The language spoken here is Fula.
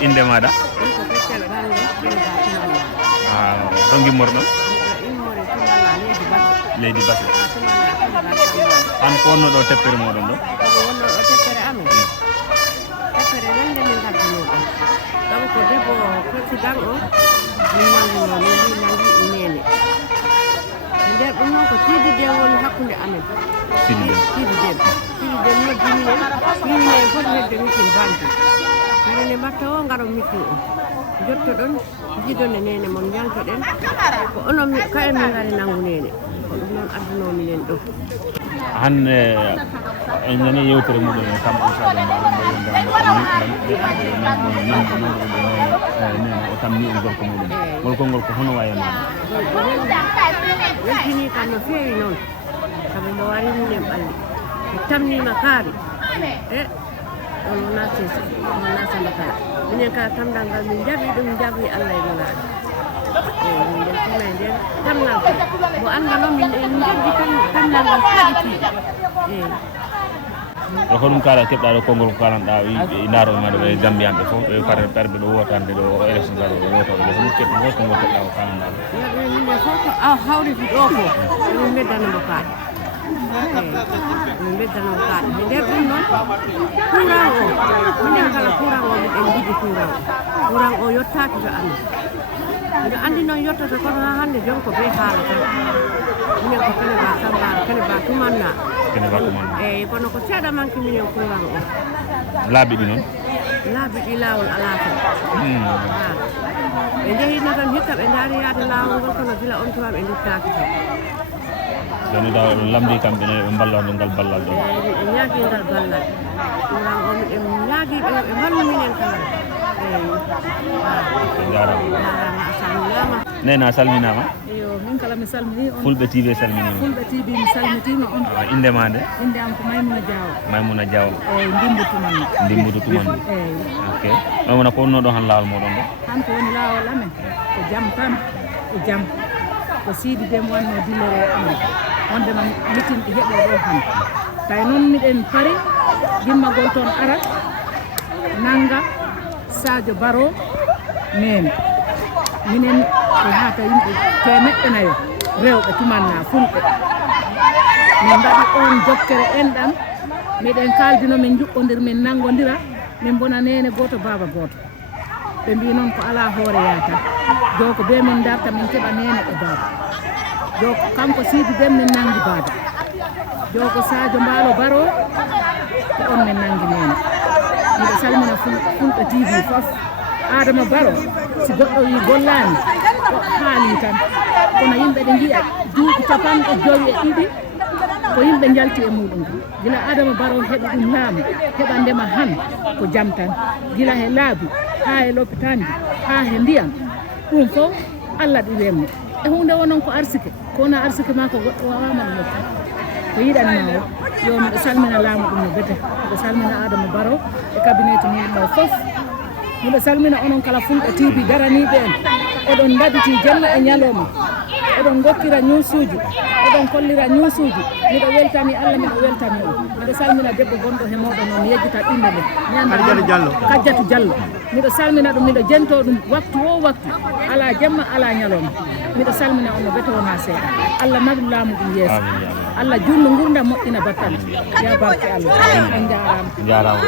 inde maɗa ɗo gimmorɗon leydi Basse an ko wonno ɗo teppere moɗon ɗo donc ko debbo président o min nanguno min nangi nene e nder ɗum noon ko tiidide woni hakkude amen tiididen noddini en wini en fof hedde mitin banque minen e matta o ngaro mitin o jottoɗon jidone nene mon jaltoɗen ko onon kayen min ngari nangu nene ko ɗum noon addunominen ɗo hande en nani yewtere muɗum e kam on sadio mbaɗo mbo yondamo o tamni on gorko muɗum ngol ko hono waye maɗa weltini kam no feewi noon sabu mbo wari minen ɓalli o tamnima kaari e on wona sesi wona sambakala minen ka tamdal ngal min jaɓi ɗum jaɓi Allah e nulaɗo min beltima e nden tamnal ko mo andano min en jaggi tamnal ngal haɗi tiiɗa e hoɗum kala keɓɗa ɗo konngol ko kalanɗa ndaaro maɗa ɓe gambiyanɓe fof ɓe parɓe ɗo wotande ɗo élection gaɗo wotoɓe ɗo hoɗum keɓɗa fof konngol keɓɗa ko kalanɗa ɗo minen fof ko hawriti ɗo ko min beddanamo kaaɗe min beddanamo kaaɗe e nder ɗum noon courant o minen kala courant o miɗen jiɗi courant o yettaki to amen miɗo andi noon yettoto kono ha hande jon ko be haala tan minen ko kene ba sambara kene ba tumanna eyyi kono ko seeɗa manque minen courant o laabi ɗi noon laabi ɗi laawol ala tan ɓe jehino tan hikka ɓe daari yaade laawol ngol kono gila on tuman ɓe duttaki tan joni daw ɓe lamdi kamɓe ne ɓe mballande ngal ballal ɗo ɓe ñaagui ngal ballal courant o miɗen ñaagui ɓe mballu minen kala jarama a salminama nena a salminama eyo min kala mi salmini on fulɓe TV salminima fulɓe TV mi salmitima on inde ma nde inde am ko Maimouna Diaw eyyi ndimbutu man eyyi ok ɗon wona ko wonno ɗo han lawol moɗon ɗo han ko woni lawol amen ko jaam tan e jaam ko Sidi Déme wanno dillere amen wondema mitin ɗi heeɓo ɗo han tawi noon miɗen pari gimmagol toon ara nanga Sadio Baro men minen ko hata yimɓe temeɗɗe nayo rewɓe tumanna fulɓe min mbaɗi on jokkere enɗam miɗen kaldino min juɓɓodir min nangodira min bona nene goto baba goto ɓe mbi noon ko ala hoore yata joko be min darta min keɓa nene e baba joko kanko Sidi Déme min nangi baba joko Sadio Mbaalo Baro ko on min nangi nene miɗo salmina fulɓe TV fof Adama Baro si goɗɗo wi gollani o haali tan kono yimɓe ɗe jiiya duuɓi 52 ko yimɓe jalti e muɗum gila Adama Baro heɓi ɗum laamu heɓa ndema han ko jaam tan gila he laabi ha e lopitandi ha he ndiyam ɗum fof Allah ɗi wemno e hunde wonon ko arsike ko wona arsike ma ko goɗɗo wawama ɗum yetta ko yiɗanma o yo miɗo salmina laamu ɗum no bete miɗo salmina Adama Baro e cabinet muɗum o fof miɗo salmina onon kala fulɓe TV daraniɓe en oɗon dabiti jamma e ñalowma oɗon gokkira ñuusuji oɗon kollira ñuusuji miɗo weltani Allah miɗo weltani on miɗo salmina debbo gonɗo he moɗon noon yejjita inde nde Kadiatou Diallo miɗo salmina ɗum miɗo jento ɗum waktu o waktu ala jamma ala ñalowma miɗo salmina on no bete wona seeɗa Allah naɓi laamu ɗum yeeso Allah junno gurdam moƴƴina battane ya barke Allah on jarama